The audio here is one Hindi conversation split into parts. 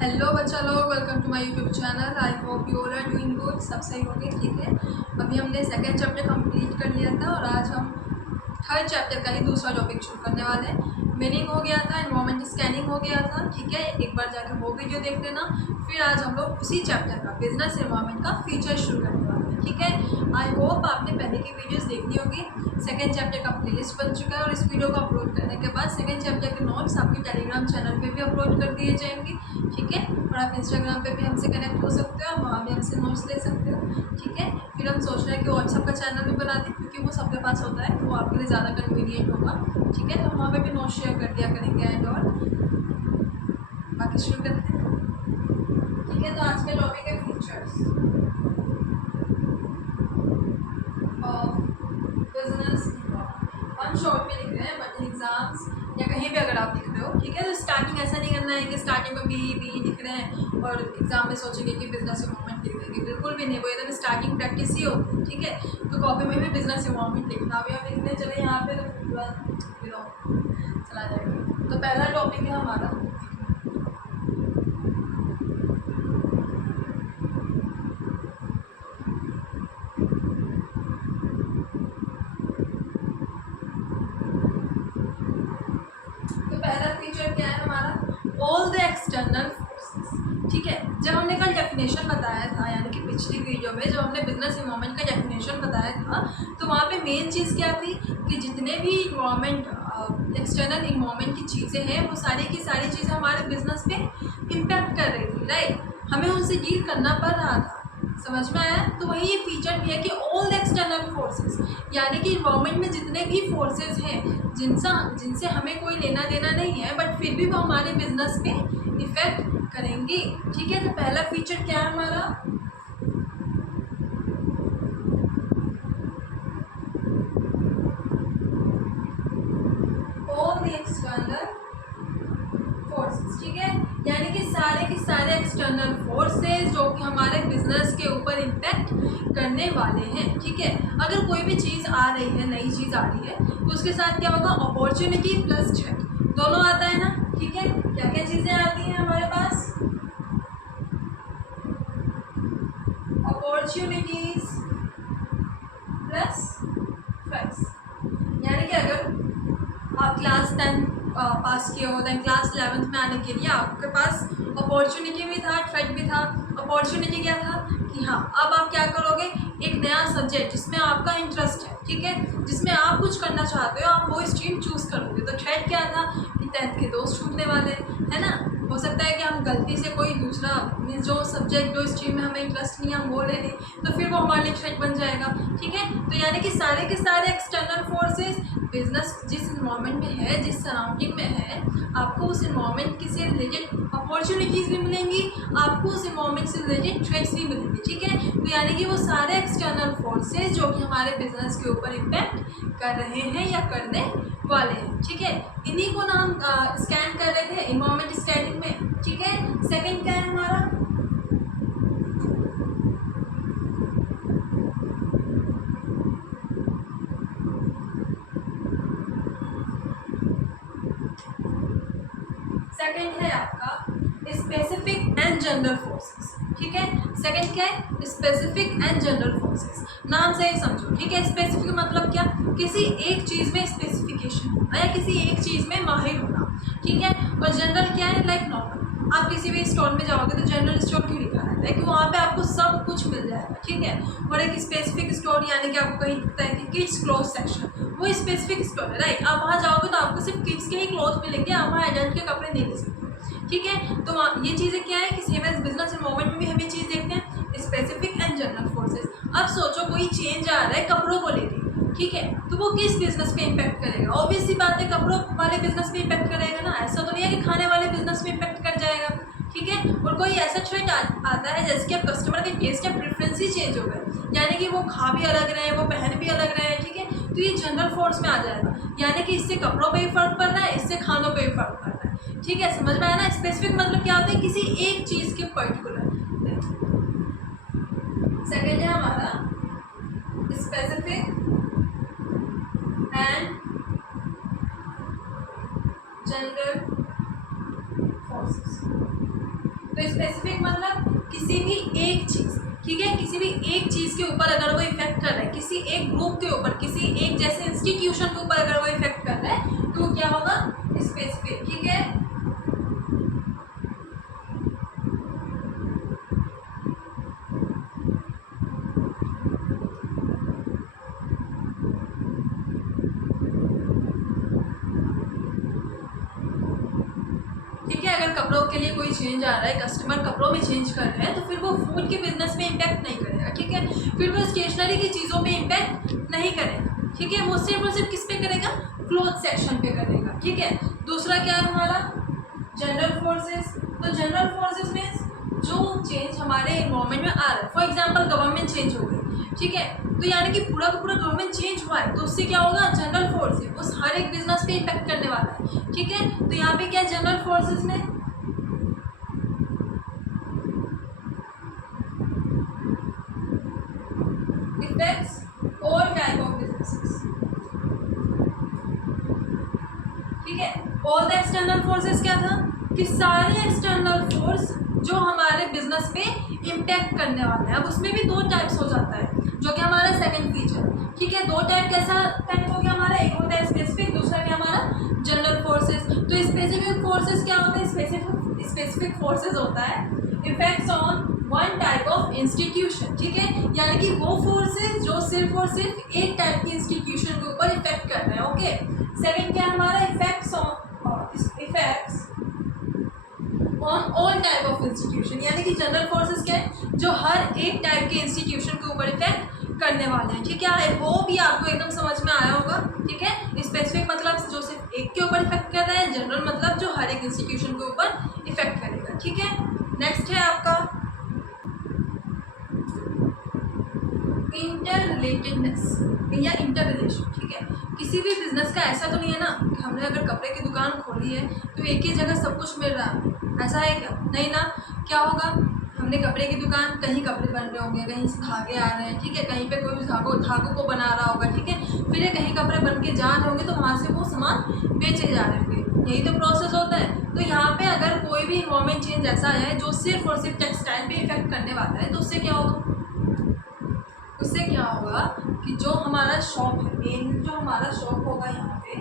हेलो बच्चा लोग, welcome to my YouTube channel. I hope you all are doing good. सब सही हो गए, ठीक है। अभी हमने सेकंड चैप्टर कंप्लीट कर लिया था और आज हम थर्ड चैप्टर का ही दूसरा टॉपिक शुरू करने वाले हैं। मीनिंग हो गया था, एनवायरमेंट स्कैनिंग हो गया था, ठीक है। एक बार जाकर वो वीडियो देख लेना। फिर आज हम लोग उसी चैप्टर का बिजनेस एनवायरमेंट का फीचर शुरू करने वाले हैं, ठीक है। आई होप आपने पहले की वीडियोस देखनी होगी। सेकंड चैप्टर का प्लेलिस्ट बन चुका है और इस वीडियो को अपलोड करने के बाद सेकंड चैप्टर के नोट्स आपके टेलीग्राम चैनल पे भी अपलोड कर दिए जाएंगे, ठीक है। और आप इंस्टाग्राम पे भी हमसे कनेक्ट हो सकते हो, वहाँ भी हमसे नोट्स ले सकते हो, ठीक है। फिर हम सोच रहे हैं कि व्हाट्सअप का चैनल भी बना दें, क्योंकि वो सबके पास होता है तो वो आपके लिए ज़्यादा कन्वीनियंट होगा, ठीक है। तो हम वहाँ पे भी नोट्स शेयर कर दिया करेंगे एंड और बाकी शुरू करते हैं, ठीक है। तो आज का टॉपिक है फीचर्स ऑफ बिजनेस। हम शॉर्ट में लिख रहे हैं, बट एग्जाम्स या कहीं भी अगर आप लिख रहे हो, ठीक है। तो स्टार्टिंग ऐसा नहीं करना है कि स्टार्टिंग में बी लिख रहे हैं और एग्जाम में सोचेंगे कि बिजनेस इन्वायरमेंट लिख देंगे, बिल्कुल भी नहीं। वो एकदम स्टार्टिंग प्रैक्टिस ही होती है, ठीक है। तो कॉपी में भी बिजनेस इन्वायरमेंट लिखना भी हम लिखने चले यहाँ पे, तो पूरा चला जाएगा। तो पहला टॉपिक है हमारा फीचर क्या है हमारा, ऑल द एक्सटर्नल फोर्सेस, ठीक है। जब हमने कल डेफिनेशन बताया था, यानी कि पिछली वीडियो में जब हमने बिजनेस इन्वायरमेंट का डेफिनेशन बताया था, तो वहाँ पे मेन चीज़ क्या थी कि जितने भी इन्वायरमेंट एक्सटर्नल इन्वायरमेंट की चीज़ें हैं, वो सारी की सारी चीज़ें हमारे बिजनेस पे इम्पैक्ट कर रही थी, राइट। हमें उनसे डील करना पड़ रहा था, समझ में आया। तो वही ये फीचर भी है कि ऑल द एक्सटर्नल फोर्सेस, यानी कि इन्वायरमेंट में जितने भी फोर्सेस हैं जिनसे हमें कोई लेना देना नहीं है, बट फिर भी वो हमारे बिजनेस पे इफेक्ट करेंगी, ठीक है। तो पहला फीचर क्या है हमारा, ऑल द एक्सटर्नल फोर्सेस, ठीक है। यानी कि सारे एक्सटर्नल फोर्सेस जो कि हमारे बिजनेस के ऊपर इम्पैक्ट करने वाले हैं, ठीक है। अगर कोई भी चीज़ आ रही है, नई चीज़ आ रही है, तो उसके साथ क्या होगा, अपॉर्चुनिटी प्लस थ्रेट दोनों आता है ना, ठीक है। क्या क्या चीज़ें आती हैं हमारे पास, अपॉर्चुनिटीज प्लस थ्रेट्स। यानी कि अगर आप क्लास 10 पास किए हो, दैन क्लास 11th में आने के लिए आपके पास अपॉर्चुनिटी भी था, थ्रेट भी था। अपॉर्चुनिटी क्या था कि हाँ, अब आप क्या करोगे, एक नया सब्जेक्ट जिसमें आपका इंटरेस्ट है, ठीक है, जिसमें आप कुछ करना चाहते हो, आप वो स्ट्रीम चूज़ करोगे। तो थ्रेट क्या था कि 10th के दोस्त छूटने वाले है ना। हो सकता है कि हम गलती से कोई दूसरा मीन्स जो सब्जेक्ट जो स्ट्रीम में हमें इंटरेस्ट नहीं है हम वो ले लें, तो फिर वो हमारे लिए थ्रेट बन जाएगा, ठीक है। तो यानी कि सारे के सारे एक्सटर्नल फोर्सेस बिजनेस जिस इन्वायरमेंट में है, जिस सराउंडिंग में है, आपको उस इन्वायरमेंट से रिलेटेड अपॉर्चुनिटीज़ भी मिलेंगी, आपको उस इन्वायरमेंट से रिलेटेड थ्रेट्स भी मिलेंगी, ठीक है। तो यानी कि वो सारे एक्सटर्नल फोर्सेस जो कि हमारे बिजनेस के ऊपर इम्पैक्ट कर रहे हैं या करने वाले हैं, ठीक है। इन्हीं को ना हम स्कैन कर रहे थे इन्वायरमेंट स्कैनिंग में, ठीक है। सेकंड क्या है हमारा, सेकंड है आपका स्पेसिफिक एंड जनरल फोर्सेस, ठीक है। सेकंड क्या है, स्पेसिफिक एंड जनरल फोर्सेस। नाम से ही समझो, ठीक है। स्पेसिफिक मतलब क्या, किसी एक चीज़ में स्पेसिफिकेशन होना या किसी एक चीज़ में माहिर होना, ठीक है। और जनरल क्या है, लाइक नॉर्मल। आप किसी भी स्टोर में जाओगे तो जनरल स्टोर क्यों लिखा रहता है कि वहाँ पे आपको सब कुछ मिल जाएगा, ठीक है। और एक स्पेसिफिक स्टोर यानी कि आपको कहीं दिखता है कि किड्स क्लोथ सेक्शन, वो स्पेसिफिक स्टोर है, राइट। आप वहाँ जाओगे तो आपको सिर्फ किड्स के ही क्लोथ मिलेंगे, आप वहाँ एडल्ट के कपड़े नहीं ले सकते, ठीक है। तो ये चीज़ें क्या है कि सेम एज बिजनेस इन्वायरमेंट में भी हम ये चीज़ देखते हैं, स्पेसिफिक एंड जनरल फोर्सेस। अब सोचो कोई चेंज आ रहा है कपड़ों को लेके, ठीक है, तो वो किस बिजनेस पे इम्पैक्ट करेगा, ऑब्वियस सी बात है कपड़ों वाले बिजनेस पे इम्पैक्ट करेगा ना। ऐसा तो नहीं है कि खाने वाले बिजनेस पे इम्पैक्ट कर जाएगा, ठीक है। और कोई ऐसा ट्रेंड आता है जैसे कि अब कस्टमर के टेस्ट या प्रेफरेंस ही चेंज हो गए, यानी कि वो खा भी अलग रहे हैं, वो पहन भी अलग रहे हैं, ठीक है। तो ये जनरल फोर्स में आ जाएगा, यानी कि इससे कपड़ों पे भी फर्क पड़ रहा है, इससे खानों पे भी फर्क पड़ रहा है, ठीक है। समझ में आया ना। स्पेसिफिक मतलब क्या होता है, किसी एक चीज़ के पर्टिकुलर। सेकेंड है हमारा स्पेसिफिक एंड जनरल फोर्सेस। तो स्पेसिफिक मतलब किसी भी एक चीज़, ठीक है, किसी भी एक चीज़ के ऊपर अगर वो इफेक्ट कर रहा है, किसी एक ग्रुप के ऊपर, किसी एक जैसे इंस्टीट्यूशन के ऊपर अगर वो इफेक्ट कर रहा है तो क्या होगा, स्पेसिफिक, ठीक है। ठीक है, अगर कपड़ों के लिए कोई चेंज आ रहा है, कस्टमर कपड़ों में चेंज कर रहे हैं, तो फिर वो फूड के बिजनेस में इम्पैक्ट नहीं करेगा, ठीक है। फिर वो स्टेशनरी की चीज़ों में इम्पैक्ट नहीं करेगा, ठीक है। वो सिर्फ और सिर्फ किस पे करेगा, क्लोथ सेक्शन पे करेगा, ठीक है। दूसरा क्या है हमारा, जनरल फोर्सेस। तो जनरल फोर्सेस मीन्स जो चेंज हमारे इन्वायरमेंट में आ रहा है, फॉर एग्जाम्पल गवर्नमेंट चेंज हो गई, ठीक है, तो यानी कि पूरा का पूरा गवर्नमेंट चेंज हुआ है, तो उससे क्या होगा, जनरल फोर्स है, उस हर एक बिजनेस पे इम्पैक्ट करने वाला है, ठीक है। तो यहाँ पे क्या जनरल फोर्सेस में effects all type of businesses, ठीक है। ऑल द एक्सटर्नल फोर्सेस क्या था, कि सारे एक्सटर्नल फोर्स जो हमारे बिजनेस पे इम्पैक्ट करने वाले हैं। अब उसमें भी दो टाइप्स हो जाता है, जो कि हमारा सेकंड फीचर, ठीक है। दो टाइप, कैसा टाइप हो गया हमारा, एक होता है स्पेसिफिक, दूसरा क्या हमारा जनरल फोर्सेस। तो स्पेसिफिक फोर्सेस क्या होता है, स्पेसिफिक फोर्सेस होता है effects on one type of institution, ठीक है, यानी कि वो फोर्सेस जो सिर्फ और सिर्फ एक टाइप की इंस्टीट्यूशन के ऊपर इफेक्ट कर रहे हैं, ओके। सेकंड क्या हमारा effects on all type of institution, यानी कि जनरल फोर्सेस क्या है, जो हर एक टाइप के इंस्टीट्यूशन के ऊपर इफेक्ट करने वाले हैं, ठीक है। आई होप ये आपको एकदम समझ में आया होगा, ठीक है। स्पेसिफिक मतलब जो सिर्फ एक के ऊपर इफेक्ट कर रहा है, जनरल मतलब जो हर एक इंस्टीट्यूशन के ऊपर इफेक्ट करेगा, ठीक है। नेक्स्ट है आपका इंटर रिलेटेडनेस या इंटर रिलेशन, ठीक है। किसी भी बिजनेस का ऐसा तो नहीं है ना कि हमने अगर कपड़े की दुकान खोली है तो एक ही जगह सब कुछ मिल रहा है, ऐसा है क्या, नहीं ना। क्या होगा, हमने कपड़े की दुकान, कहीं कपड़े बन रहे होंगे, कहीं से धागे आ रहे हैं, ठीक है, कहीं पे कोई धागों को बना रहा होगा, ठीक है, फिर ये कहीं कपड़े बन के जा रहे होंगे तो वहाँ से वो सामान बेचे जा रहे होंगे, यही तो प्रोसेस होता है। तो यहाँ पे अगर कोई भी इन्वायरमेंट चेंज ऐसा आया है जो सिर्फ और सिर्फ टेक्सटाइल पे इफेक्ट करने वाला है, तो उससे क्या होगा, उससे क्या होगा कि जो हमारा शॉप है, मेन जो हमारा शॉप होगा यहाँ पे,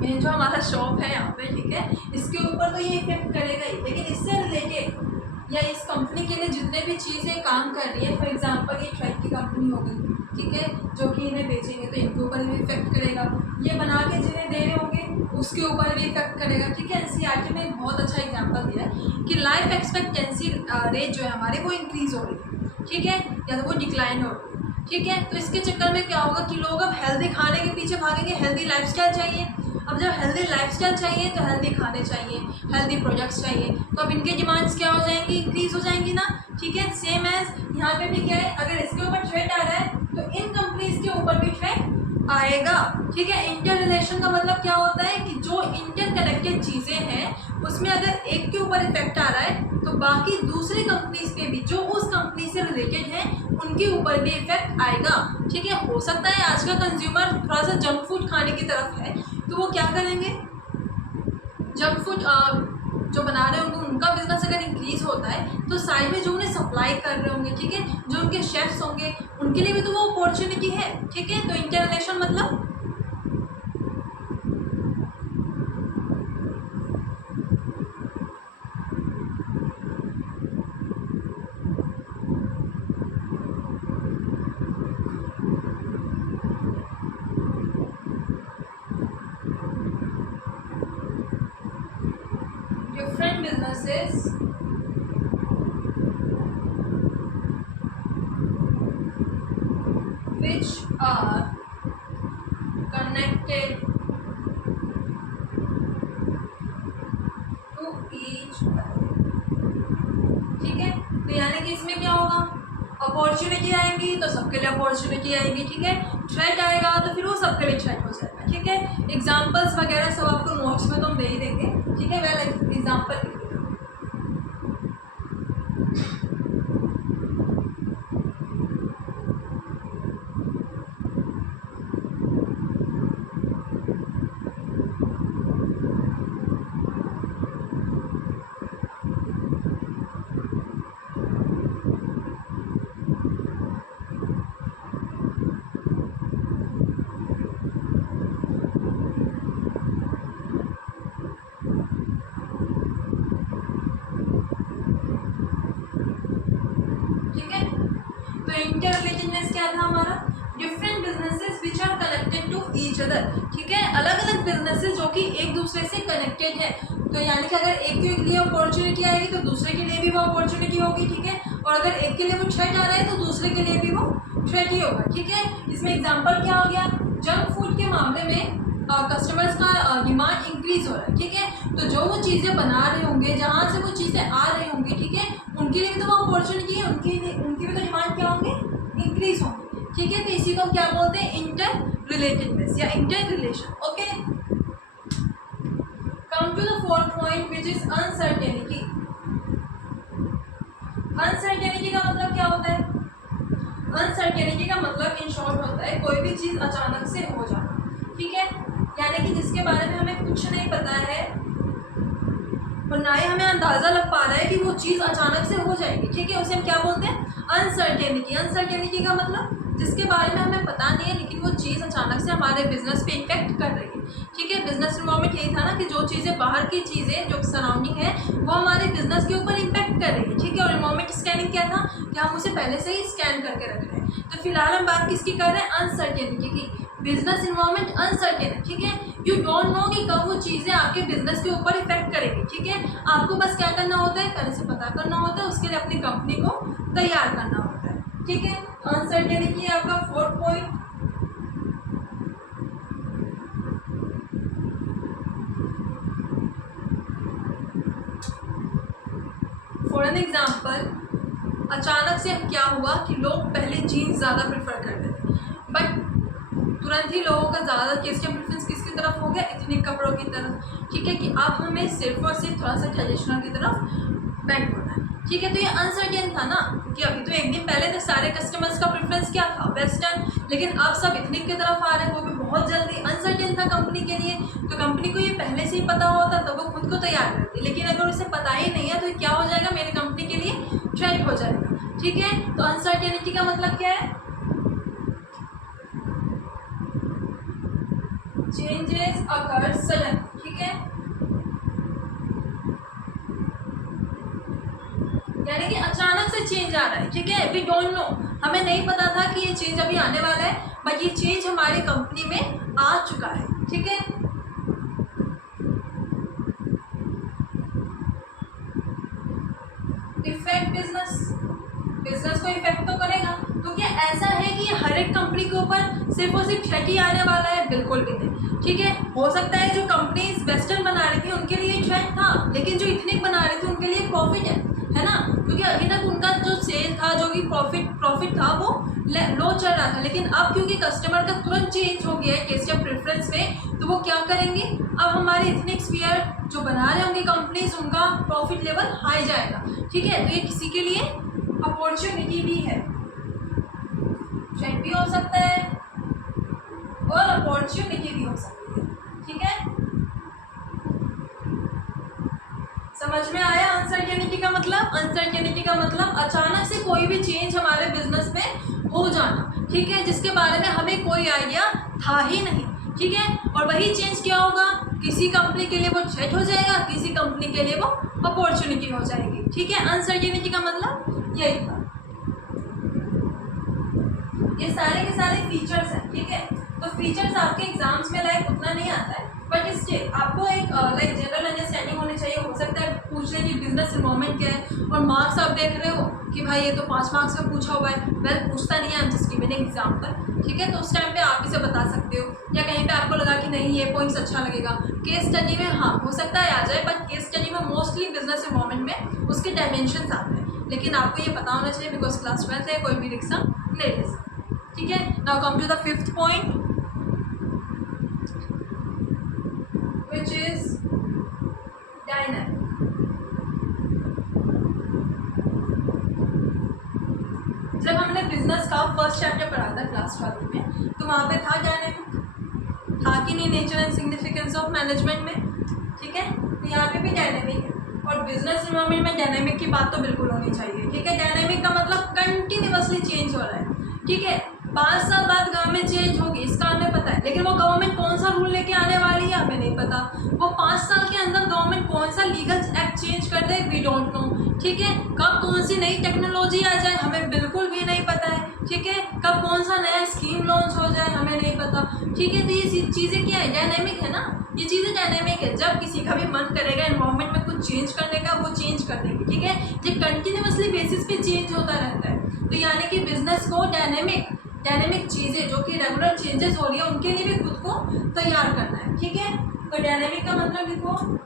मेन जो हमारा शॉप है यहाँ पे, ठीक है, इसके ऊपर तो ये इफेक्ट करेगा ही, लेकिन इससे रिलेटेड या इस कंपनी के लिए जितने भी चीज़ें काम कर रही है, फॉर एग्जांपल ये ट्रैक की कंपनी हो गई, ठीक है, जो कि इन्हें बेचेंगे तो इनके ऊपर भी इफेक्ट करेगा, ये बना के जिन्हें दे रहे होंगे उसके ऊपर भी इफेक्ट करेगा, ठीक है। एनसीईआरटी में एक बहुत अच्छा एग्जांपल दिया है कि लाइफ एक्सपेक्टेंसी रेट जो है हमारी वो इंक्रीज हो रही है, ठीक है, या तो वो डिक्लाइन हो रही है, ठीक है। तो इसके चक्कर में क्या होगा कि लोग अब हेल्दी खाने के पीछे भागेंगे, हेल्दी लाइफस्टाइल चाहिए। अब जब हेल्दी लाइफस्टाइल चाहिए तो हेल्दी खाने चाहिए, हेल्दी प्रोडक्ट्स चाहिए, तो अब इनके डिमांड्स क्या हो जाएंगी, इंक्रीज हो जाएंगी ना, ठीक है। सेम एज यहाँ पे भी क्या है, अगर इसके ऊपर थ्रेट आ रहा है तो इन कंपनीज के ऊपर भी थ्रेट आएगा, ठीक है। इंटर रिलेशन का मतलब क्या होता है कि जो इंटर कनेक्टेड चीज़ें हैं उसमें अगर एक के ऊपर इफेक्ट आ रहा है तो बाकी दूसरी कंपनीज पे भी जो उस कंपनी से रिलेटेड है उनके ऊपर भी इफेक्ट आएगा, ठीक है। हो सकता है आज का कंज्यूमर थोड़ा सा जंक फूड खाने की तरफ है, तो वो क्या करेंगे, जंक फूड जो बना रहे होंगे उनका बिजनेस अगर इंक्रीज होता है तो साइड में जो उन्हें सप्लाई कर रहे होंगे, ठीक है, जो उनके शेफ्स होंगे उनके लिए भी तो वो अपॉर्चुनिटी है, ठीक है। तो इंटर रिलेशन मतलब different businesses which are connected to each other, ठीक है। तो यानी कि इसमें क्या होगा, अपॉर्चुनिटी आएंगी तो सबके लिए अपॉर्चुनिटी आएगी, ठीक है। थ्रेट आएगा तो फिर वो सबके लिए थ्रेट हो जाएगा, ठीक है। एग्जाम्पल्स वगैरह सब आपको नोट्स में तो हम दे ही देंगे, ठीक है। वेल एग्जाम्पल क्या था हमारा, different businesses which are connected to each other, ठीक है, अलग अलग बिजनेसेस जो कि एक दूसरे से कनेक्टेड है। तो यानी कि अगर एक के लिए अपॉर्चुनिटी आएगी तो दूसरे के लिए भी वो अपॉर्चुनिटी होगी, ठीक है, और अगर एक के लिए वो थ्रेट आ रहा है तो दूसरे के लिए भी वो थ्रेट ही होगा, ठीक है। इसमें एग्जांपल क्या हो गया, जंक फूड के मामले में कस्टमर्स का डिमांड इंक्रीज हो रहा है, ठीक है, तो जो वो चीज़ें बना रहे होंगे, जहाँ से वो चीज़ें आ रही होंगी, ठीक है, उनके लिए भी तो वो अपॉर्चुनिटी है, उनकी भी तो डिमांड क्या होंगे, इंक्रीज होंगे, ठीक है। तो इसी को क्या बोलते हैं, इंटर रिलेटेडनेस या inter relation. Okay, come to the fourth point which is uncertainty. Uncertainty का मतलब क्या होता है, अनसर्टेनिटी का मतलब इन शॉर्ट होता है कोई भी चीज़ अचानक से हो जाना, ठीक है, यानी कि जिसके बारे में हमें कुछ नहीं पता है और ना ही हमें अंदाज़ा लग पा रहा है कि वो चीज़ अचानक से हो जाएगी, ठीक है, उसे हम क्या बोलते हैं, अनसर्टेनिटी। अनसर्टेनिटी का मतलब जिसके बारे में हमें पता नहीं है लेकिन वो चीज़ अचानक से हमारे बिजनेस पे इफेक्ट कर रही है, ठीक है। बिजनेस इन्वॉल्वमेंट यही था ना कि जो चीज़ें बाहर की चीज़ें जो सराउंडिंग है वो हमारे बिजनेस के ऊपर इम्पैक्ट कर रही है, ठीक है। और इन्वॉल्वमेंट स्कैनिंग क्या था कि हम उसे पहले से ही स्कैन करके रख रहे हैं। तो फिलहाल हम बात किसकी कर रहे हैं, अनसर्टेनिटी की। बिजनेस इन्वॉल्वमेंट अनसर्टेन है, ठीक है, यू डोंट नो कि कब वो चीज़ें आपके बिजनेस के ऊपर इफेक्ट करेगी, ठीक है। आपको बस क्या करना होता है, पहले से पता करना होता है, उसके लिए अपनी कंपनी को तैयार करना होता है, ठीक है। अनसर्टेनिटी है आपका fourth point. For an example, अचानक से क्या हुआ कि लोग पहले जीन्स ज़्यादा प्रेफर करते थे, बट तुरंत ही लोगों का ज़्यादा क्वेश्चन प्रेफरेंस किसकी तरफ हो गया, एथनिक कपड़ों की तरफ, ठीक है, कि अब हमें सिर्फ और सिर्फ थोड़ा सा ट्रेडिशनल की तरफ बेंड होना है, ठीक है। तो ये अनसर्टेन था ना, क्योंकि अभी तो एक दिन पहले तक सारे कस्टमर्स का प्रेफरेंस क्या था, वेस्टर्न, लेकिन अब सब एथनिक की तरफ आ रहे हैं, वो भी बहुत जल्दी। अनसर्टेन था कंपनी के लिए, तो कंपनी को ये पहले से ही पता होता तो वो खुद को तैयार करती, लेकिन अगर उसे पता ही नहीं है तो क्या हो जाएगा, मेरी कंपनी के लिए थ्रेट हो जाएगा, ठीक है। तो अनसर्टेनिटी का मतलब क्या है, चेंजेस अकर सडन, ठीक है, यानी कि अचानक से चेंज आ रहा है, ठीक है। वी डोंट नो, हमें नहीं पता था कि ये चेंज अभी आने वाला है, बट ये चेंज हमारी कंपनी में आ चुका है, ठीक है। इफेक्ट बिजनेस को इफेक्ट तो करेगा। तो क्या ऐसा है कि हर एक कंपनी के ऊपर सिर्फ और सिर्फ थ्रेट ही आने वाला है, बिल्कुल भी नहीं, ठीक है। हो सकता है जो कंपनीज वेस्टर्न बना रही थी उनके लिए थ्रेट था, लेकिन जो इथनिक बना रही थी उनके लिए प्रॉफिट है ना, क्योंकि अभी तक उनका जो सेल था, जो कि प्रॉफिट था, वो लो चल रहा था, लेकिन अब क्योंकि कस्टमर का तुरंत चेंज हो गया है टेस्ट प्रेफरेंस में, तो वो क्या करेंगे, अब हमारे इथनिक स्फीयर जो बना रहे होंगे कंपनीज, उनका प्रॉफिट लेवल हाई जाएगा, ठीक है। तो ये किसी के लिए अपॉर्चुनिटी भी है, थ्रेट भी हो सकता है और अपॉर्चुनिटी भी हो सकती है, ठीक है। समझ में आया अनसर्टेनिटी का मतलब, अनसर्टेनिटी का मतलब अचानक से कोई भी चेंज हमारे बिजनेस में हो जाना, ठीक है, जिसके बारे में हमें कोई आइडिया था ही नहीं, ठीक है। और वही चेंज क्या होगा, किसी कंपनी के लिए वो थ्रेट हो जाएगा, किसी कंपनी के लिए वो अपॉर्चुनिटी हो जाएगी, ठीक है। अनसर्टेनिटी का मतलब यही था। ये सारे के सारे फीचर्स हैं, ठीक है। तो फीचर्स आपके एग्जाम्स में लाइक उतना नहीं आता है, बट स्टिल आपको एक लाइक जनरल अंडरस्टैंडिंग होनी चाहिए। हो सकता है पूछ ले कि बिजनेस इन्वॉल्वमेंट क्या है, और मार्क्स आप देख रहे हो कि भाई ये तो 5 मार्क्स का पूछा हुआ है, वेल पूछता नहीं है, I am just giving example, ठीक है। तो उस टाइम पे आप इसे बता सकते हो, या कहीं पे आपको लगा कि नहीं ये पॉइंट्स अच्छा लगेगा, केस स्टडी में हाँ हो सकता है आ जाए, बट केस स्टडी में मोस्टली बिजनेस इन्वॉल्वमेंट में उसके डायमेंशंस आते हैं, लेकिन आपको ये पता होना चाहिए, बिकॉज क्लास 12 है, कोई भी रिक्शा नहीं ले सकता, ठीक है। Now come to the fifth point, which is dynamic. जब हमने बिजनेस का फर्स्ट चैप्टर पढ़ा था क्लास 12 में, तो वहाँ पे था डायनेमिक, था कि नहीं, nature and significance of management में, ठीक है। तो यहाँ पे भी डायनेमिक है, और बिजनेस इन्वायरमेंट में डायनेमिक की बात तो बिल्कुल होनी चाहिए, ठीक है। डायनेमिक का मतलब कंटिन्यूअसली चेंज हो रहा है, ठीक है। 5 साल बाद गवर्नमेंट चेंज होगी इसका हमें पता है, लेकिन वो गवर्नमेंट कौन सा रूल लेके आने वाली है हमें नहीं पता। वो 5 साल के अंदर गवर्नमेंट कौन सा लीगल एक्ट चेंज कर दे, वी डोंट नो। ठीक है, कब कौन सी नई टेक्नोलॉजी आ जाए हमें बिल्कुल भी नहीं पता है। ठीक है, कब कौन सा नया स्कीम लॉन्च हो जाए हमें नहीं पता। ठीक है, तो ये चीज़ें क्या है, डायनेमिक है ना, ये चीज़ें डायनेमिक है। जब किसी का भी मन करेगा एनवायरनमेंट में कुछ चेंज करने का, वो चेंज कर देंगे। ठीक है, ये कंटिन्यूसली बेसिस पे चेंज होता रहता है। तो यानी कि बिजनेस को डायनेमिक चीज़ें जो कि रेगुलर चेंजेस हो रही है उनके लिए भी खुद को तैयार करना है। ठीक है, तो डायनेमिक का मतलब लिखो,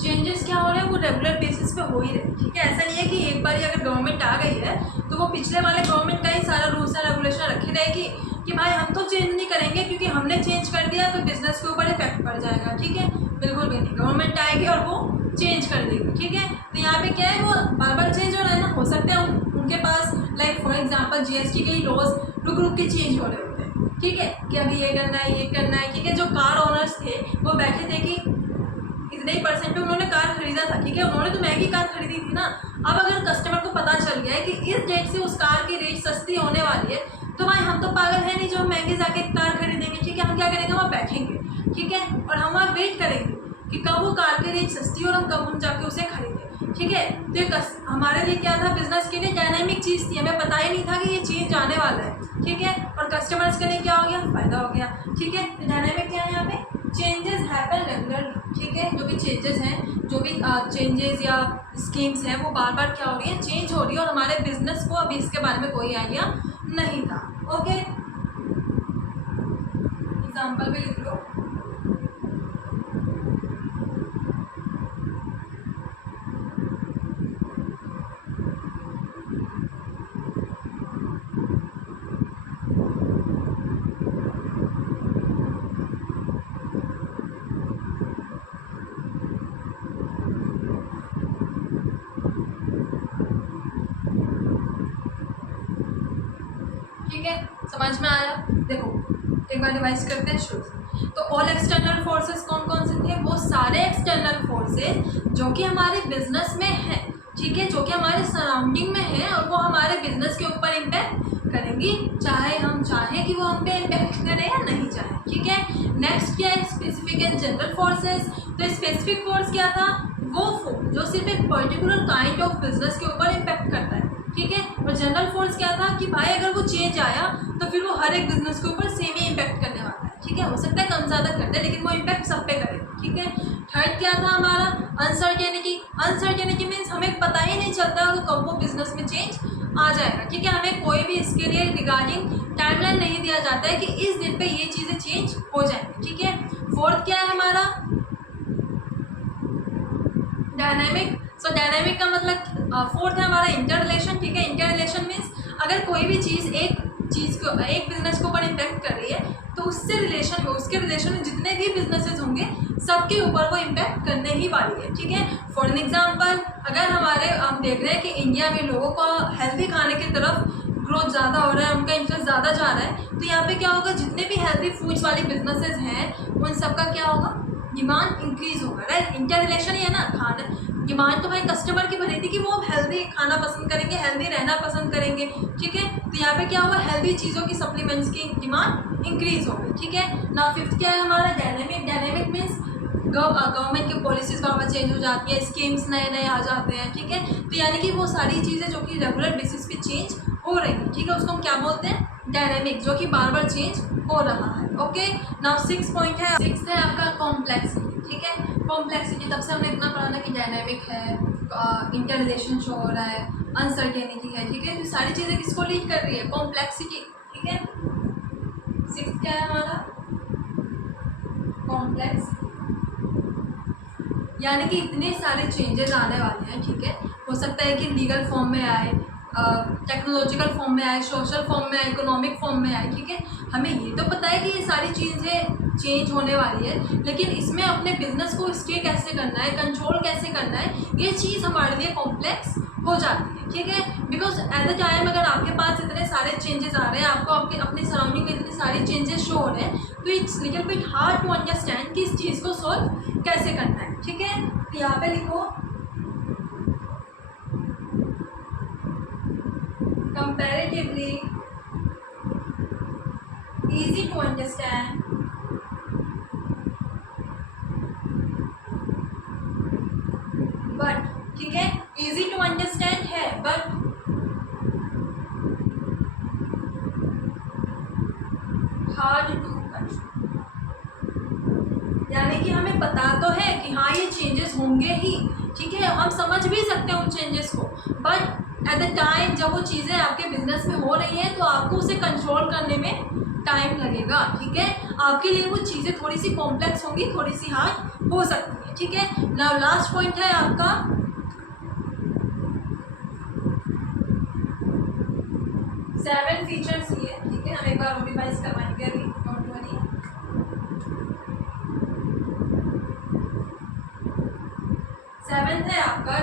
चेंजेस क्या हो रहे हैं वो रेगुलर बेसिस पे हो ही रहे। ठीक है, ऐसा नहीं है कि एक बार अगर गवर्नमेंट आ गई है तो वो पिछले वाले गवर्नमेंट का ही सारा रूल्स एंड रेगुलेशन रखी रहेगी कि भाई हम तो चेंज नहीं करेंगे क्योंकि हमने चेंज कर दिया तो बिजनेस के ऊपर इफेक्ट पड़ जाएगा। ठीक है, बिल्कुल भी नहीं, गवर्नमेंट आएगी और वो चेंज कर देगी। ठीक है, तो यहाँ पे क्या है, वो बार बार चेंज हो रहा है ना, हो सकता है उनके पास लाइक फॉर एग्जाम्पल जीएसटी के ही लॉज रुक के चेंज हो रहे होते हैं। ठीक है, कि अभी ये करना है, ये करना है। ठीक है, जो कार ओनर्स थे वो बैठे थे कि इतने ही परसेंट पे उन्होंने कार खरीदा था। ठीक है, उन्होंने तो महंगी कार खरीदी थी ना। अब अगर कस्टमर को पता चल गया है कि इस डेट से उस कार की रेट सस्ती होने वाली है, तो भाई हम तो पागल है नहीं जो हम महंगे जाके कार खरीदेंगे। ठीक है, हम क्या करेंगे, वहाँ बैठेंगे। ठीक है, और हम वहाँ वेट करेंगे कि कब वो कार की रेट सस्ती हो और हम कब हम जाके उसे खरीदें। ठीक है, तो ये हमारे लिए क्या था, बिजनेस के लिए डायनामिक चीज़ थी, हमें पता ही नहीं था कि ये चेंज आने वाला है। ठीक है, और कस्टमर्स के लिए क्या हो गया, फ़ायदा हो गया। ठीक है, डायनामिक क्या है, यहाँ पे चेंजेस हैपन रेगुलरली। ठीक है, जो भी चेंजेस हैं, जो भी चेंजेस या स्कीम्स हैं वो बार बार क्या हो रही है, चेंज हो रही है, और हमारे बिजनेस को अभी इसके बारे में कोई आइडिया नहीं था। ओके, एग्जाम्पल भी लिख लो। ठीक है, समझ में आया। देखो एक बार रिवाइज करते हैं शुरू से। तो ऑल एक्सटर्नल फोर्सेस कौन कौन से थे, वो सारे एक्सटर्नल फोर्सेस जो कि हमारे बिजनेस में है। ठीक है, जो कि हमारे सराउंडिंग में है और वो हमारे बिजनेस के ऊपर इम्पैक्ट करेंगी, चाहे हम चाहें कि वो हम पे इम्पैक्ट करें या नहीं चाहें। ठीक है, नेक्स्ट क्या है, स्पेसिफिक एंड जनरल फोर्सेस। तो स्पेसिफिक फोर्स क्या था, वो फोर्स जो सिर्फ एक पर्टिकुलर काइंड ऑफ बिजनेस के ऊपर इम्पैक्ट करता है। ठीक है, और जनरल फोर्स क्या था कि भाई अगर वो चेंज आया तो फिर वो हर एक बिजनेस के ऊपर सेम ही इम्पैक्ट करने वाला है। ठीक है, हो सकता है कम ज़्यादा करते हैं लेकिन वो इम्पैक्ट सब पे करेगा। ठीक है, थर्ड क्या था हमारा, अनसर्टेनिटी। अनसर्टेनिटी मीन्स हमें पता ही नहीं चलता है कब वो बिजनेस में चेंज आ जाएगा। ठीक है, हमें कोई भी इसके लिए रिगार्डिंग टाइमलाइन नहीं दिया जाता है कि इस दिन पे ये चीज़ें चेंज हो जाएंगी। ठीक है, फोर्थ क्या है हमारा, डायनामिक। सो डायनामिक का मतलब फोर्थ है हमारा इंटर रिलेशन। ठीक है, इंटर रिलेशन मीन्स अगर कोई भी चीज़ एक बिजनेस के ऊपर इम्पैक्ट कर रही है तो उसके रिलेशन में जितने भी बिजनेसेस होंगे सबके ऊपर वो इम्पैक्ट करने ही वाली है। ठीक है, फॉर एन एग्जांपल अगर हम देख रहे हैं कि इंडिया में लोगों का हेल्दी खाने की तरफ ग्रोथ ज़्यादा हो रहा है, उनका इंटरेस्ट ज़्यादा जा रहा है, तो यहाँ पे क्या होगा, जितने भी हेल्दी फूड्स वाली बिजनेसेस हैं उन सबका क्या होगा, डिमांड इंक्रीज होगा। राइट, इंटर रिलेशन ही है ना, खाना डिमांड तो भाई कस्टमर की बनी थी कि वो हेल्दी खाना पसंद करेंगे, हेल्दी रहना पसंद करेंगे। ठीक है, तो यहाँ पे क्या हुआ, हेल्दी चीज़ों की सप्लीमेंट्स की डिमांड इंक्रीज हो गई। ठीक है, ना फिफ्थ क्या है हमारा, डायनेमिक। डायनेमिक मीन्स गवर्नमेंट की पॉलिसीज़ वहाँ चेंज हो जाती है, स्कीम्स नए नए आ जाते हैं। ठीक है, तो यानी कि वो सारी चीज़ें जो कि रेगुलर बेसिस पे चेंज हो रही हैं। ठीक है, उसको हम क्या बोलते हैं, डायनेमिक, जो कि बार बार चेंज हो रहा है। ओके, नाउ 6 पॉइंट है, 6 है आपका कॉम्प्लेक्सिटी। ठीक है, कॉम्प्लेक्सिटी तब से हमने इतना पढ़ा था कि डायनेमिक है, इंटर रिलेशन शो हो रहा है, अनसर्टेनिटी है। ठीक है, तो सारी चीज़ें किसको लीड कर रही है, कॉम्प्लेक्सिटी। ठीक है, 6 क्या है हमारा, कॉम्प्लेक्स, यानी कि इतने सारे चेंजेस आने वाले हैं। ठीक है, हो सकता है कि लीगल फॉर्म में आए, टेक्नोलॉजिकल फॉर्म में आए, सोशल फॉर्म में आए, इकोनॉमिक फॉर्म में आए। ठीक है, हमें ये तो पता है कि ये सारी चीज़ें चेंज होने वाली है, लेकिन इसमें अपने बिजनेस को स्टे कैसे करना है, कंट्रोल कैसे करना है, ये चीज़ हमारे लिए कॉम्प्लेक्स हो जाती है, ठीक है। बिकॉज एट द टाइम अगर आपके पास इतने सारे चेंजेस आ रहे हैं, आपको आपके अपनी सराउंडिंग में इतनी सारी चेंजेस शो हो रहे हैं, तो it's little bit hard to understand कि इस चीज़ को सॉल्व कैसे करना है, ठीक है। तो यहाँ पे लिखो comparatively easy to understand but, ठीक है, easy to understand है but hard to control। यानी कि हमें पता तो है कि हाँ ये चेंजेस होंगे ही, ठीक है, हम समझ भी सकते हैं उन चेंजेस को, बट एट द टाइम जब वो चीज़ें आपके बिजनेस में हो रही हैं तो आपको उसे कंट्रोल करने में टाइम लगेगा, ठीक है। आपके लिए वो चीज़ें थोड़ी सी कॉम्प्लेक्स होंगी, थोड़ी सी हार्ड हो सकती है, ठीक है। नाउ लास्ट पॉइंट है आपका 7 फीचर्स ये, ठीक है, हम एक बार रिवाइज करवाएंगे अभी, डोंट वरी। 7th है आपका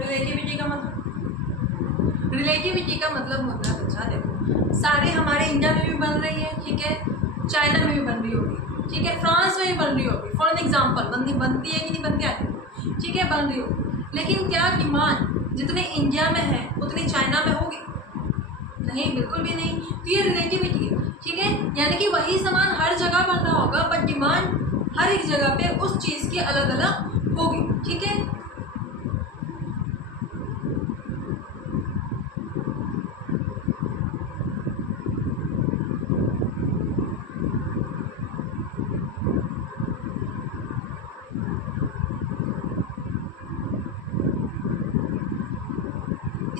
रिलेटिविटी का मतलब, रिलेटिविटी का मतलब होता है बच्चा, देखो सारे हमारे इंडिया में भी बन रही है, ठीक है, चाइना में भी बन रही होगी, ठीक है, फ्रांस में भी बन रही होगी, फॉर एन एग्जाम्पल बनती है कि नहीं बनती है, ठीक है, बन रही होगी, लेकिन क्या डिमांड जितने इंडिया में है उतनी चाइना में होगी? नहीं, बिल्कुल भी नहीं। तो ये रिलेटिविटी है, ठीक है, यानी कि वही सामान हर जगह बन रहा होगा बट डिमांड हर एक जगह पे उस चीज़ की अलग अलग होगी, ठीक है।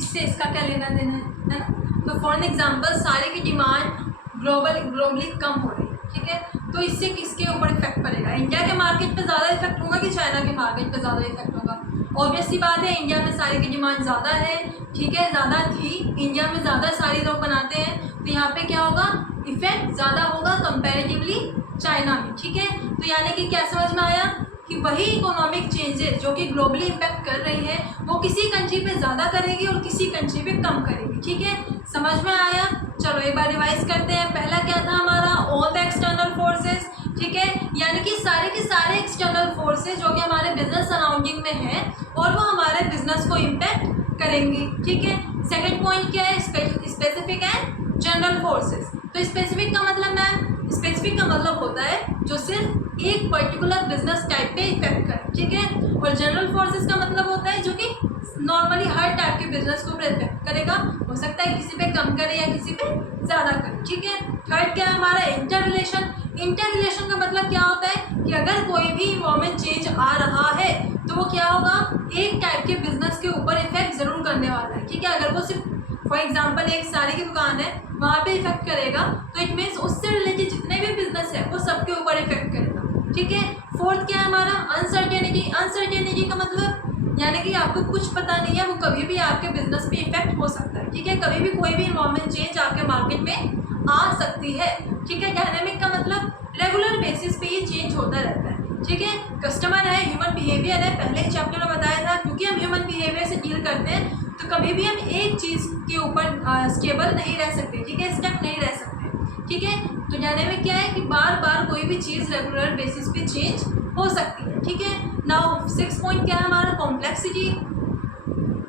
इससे इसका क्या लेना देना है ना। तो फॉर एन एग्जाम्पल सारे की डिमांड ग्लोबली कम हो रही है, ठीक है, तो इससे किसके ऊपर इफेक्ट पड़ेगा? इंडिया के मार्केट पे ज़्यादा इफेक्ट होगा कि चाइना के मार्केट पे ज़्यादा इफेक्ट होगा? ऑब्वियसली बात है, इंडिया में साड़ी की डिमांड ज़्यादा है, ठीक है, ज़्यादा थी, इंडिया में ज़्यादा साड़ी लोग बनाते हैं, तो यहाँ पे क्या होगा, इफेक्ट ज़्यादा होगा कंपेरेटिवली चाइना में, ठीक है। तो यानी कि क्या समझ में आया कि वही इकोनॉमिक चेंजेस जो कि ग्लोबली इम्पैक्ट कर रही है वो किसी कंट्री पे ज़्यादा करेगी और किसी कंट्री पे कम करेगी, ठीक है, समझ में आया। चलो एक बार रिवाइज करते हैं। पहला क्या था हमारा, ऑल द एक्सटर्नल फोर्सेस, ठीक है, यानी कि सारे के सारे एक्सटर्नल फोर्सेस जो कि हमारे बिजनेस सराउंडिंग में है और वो हमारे बिजनेस को इम्पैक्ट करेंगी, ठीक है। सेकेंड पॉइंट क्या है, स्पेसिफिक एंड जनरल फोर्सेस। तो स्पेसिफिक का मतलब मैम, स्पेसिफिक का मतलब होता है जो सिर्फ एक पर्टिकुलर बिजनेस टाइप पे इफेक्ट करे, ठीक है, और जनरल फोर्सेस का मतलब होता है जो कि नॉर्मली हर टाइप के बिजनेस को इफेक्ट करेगा, हो सकता है किसी पे कम करे या किसी पे ज़्यादा करे, ठीक है। थर्ड क्या है हमारा, इंटर रिलेशन। इंटर रिलेशन का मतलब क्या होता है कि अगर कोई भी इन्वायरमेंट चेंज आ रहा है तो वो क्या होगा, एक टाइप के बिजनेस के ऊपर इफेक्ट जरूर करने वाला है, ठीक है। अगर वो सिर्फ फॉर एग्जाम्पल एक साड़ी की दुकान है वहाँ पे इफेक्ट करेगा तो इट मीन्स उससे रिलेटेड जितने भी बिजनेस है वो सबके ऊपर इफेक्ट करेगा, ठीक है। फोर्थ क्या है हमारा, अनसर्टेनिटी। अनसर्टेनिटी का मतलब यानी कि आपको कुछ पता नहीं है, वो कभी भी आपके बिजनेस पे इफेक्ट हो सकता है, ठीक है, कभी भी कोई भी इन्वायरमेंट चेंज आपके मार्केट में आ सकती है, ठीक है। डायनेमिक का मतलब रेगुलर बेसिस पे ये चेंज होता रहता है, ठीक है। कस्टमर है, ह्यूमन बिहेवियर है, पहले ही चैप्टर में बताया था, क्योंकि हम ह्यूमन बिहेवियर से डील करते हैं तो कभी भी हम एक चीज़ के ऊपर स्टेबल नहीं रह सकते, ठीक है, स्टक नहीं रह सकते, ठीक है। तो डायनेमिक क्या है कि बार बार कोई भी चीज़ रेगुलर बेसिस पे चेंज हो सकती है, ठीक है। नाउ 6 पॉइंट क्या है हमारा, कॉम्प्लेक्सिटी।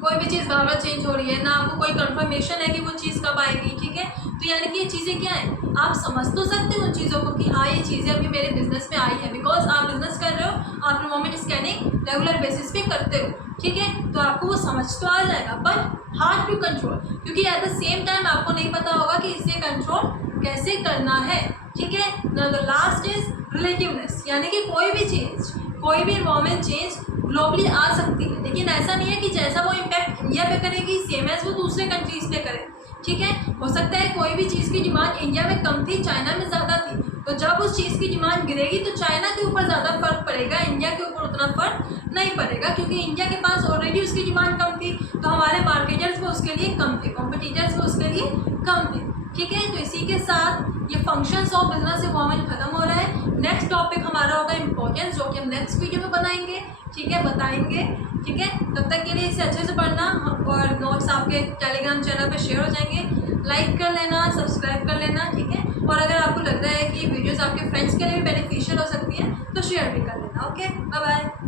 कोई भी चीज़ बार बार चेंज हो रही है ना, आपको कोई कंफर्मेशन है कि वो चीज़ कब आएगी, ठीक है। तो यानी कि ये चीज़ें क्या है, आप समझ तो सकते हो उन चीज़ों को कि हाँ ये चीज़ें अभी मेरे बिजनेस में आई है, बिकॉज आप बिजनेस कर रहे हो, आप इन्वायरमेंट स्कैनिंग रेगुलर बेसिस पे करते हो, ठीक है, तो आपको वो समझ तो आ जाएगा, बट हार्ड टू कंट्रोल, क्योंकि एट द सेम टाइम आपको नहीं पता होगा कि इसे कंट्रोल कैसे करना है, ठीक है। द लास्ट इज रिलेटिवनेस, यानी कि कोई भी चेंज, कोई भी इन्वायरमेंट चेंज ग्लोबली आ सकती है, लेकिन ऐसा नहीं है कि जैसा वो इम्पैक्ट इंडिया पे करेगी सेम एज वो दूसरे कंट्रीज पे करे, ठीक है। हो सकता है कोई भी चीज़ की डिमांड इंडिया में कम थी, चाइना में ज़्यादा थी, तो जब उस चीज़ की डिमांड गिरेगी तो चाइना के ऊपर ज़्यादा फर्क पड़ेगा, इंडिया के ऊपर उतना फर्क नहीं पड़ेगा, क्योंकि इंडिया के पास ऑलरेडी उसकी डिमांड कम थी, तो हमारे मार्केटर्स भी उसके लिए कम थे, कॉम्पिटिटर्स भी उसके लिए कम थे। ठीक है, तो इसी के साथ ये फंक्शंस ऑफ बिजनेस इन्वायरमेंट खत्म हो रहा है। नेक्स्ट टॉपिक हमारा होगा इंपॉर्टेंस, जो कि हम नेक्स्ट वीडियो में बनाएंगे, ठीक है, बताएंगे। ठीक है, तब तक के लिए इसे अच्छे से पढ़ना और नोट्स आपके टेलीग्राम चैनल पे शेयर हो जाएंगे, लाइक कर लेना, सब्सक्राइब कर लेना। ठीक है, और अगर आपको लग रहा है कि वीडियोस आपके फ्रेंड्स के लिए भी बेनिफिशियल हो सकती है तो शेयर भी कर लेना। Okay, bye bye.